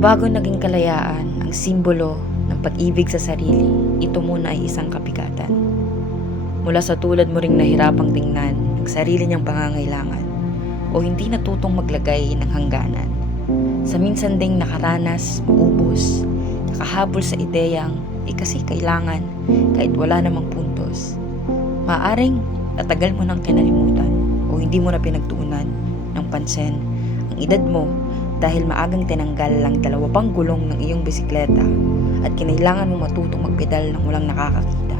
bago naging kalayaan ang simbolo ng pag-ibig sa sarili, ito muna ay isang kapigatan. Mula sa tulad mo ring nahirapang tingnan ang sarili niyang pangangailangan o hindi natutong maglagay ng hangganan. Sa minsan ding nakaranas, maubos, nakahabol sa ideyang eh kasi kailangan kahit wala namang puntos. Maaring tatagal mo nang kinalimutan o hindi mo na pinagtuunan ng pansin ang edad mo dahil maagang tinanggal lang dalawa pang gulong ng iyong bisikleta at kinailangan mo matutong magpedal ng walang nakakakita.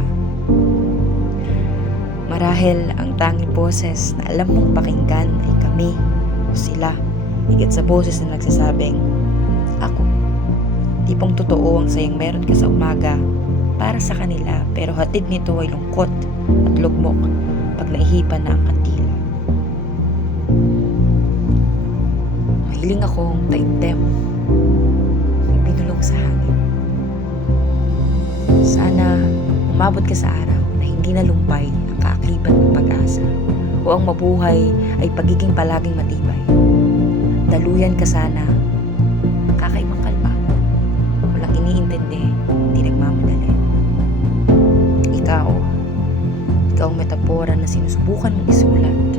Marahil ang tanging boses na alam mong pakinggan ay kami o sila higit sa boses na nagsasabing, Ako. Tipong totoo ang sayang meron ka sa umaga para sa kanila pero hatid nito ay lungkot at lugmok pag naihipan na ang kantila. Mahiling akong taitem may binulong sa hangin. Sana umabot ka sa araw na hindi nalumpay ang kaakliban ng pag-asa o ang mabuhay ay pagiging palaging matibay. Daluyan ka sana kakaibang kalma. Walang iniintindi, hindi nagmamadali. Ikaw, ikaw ang metapora na sinusubukan mong isulat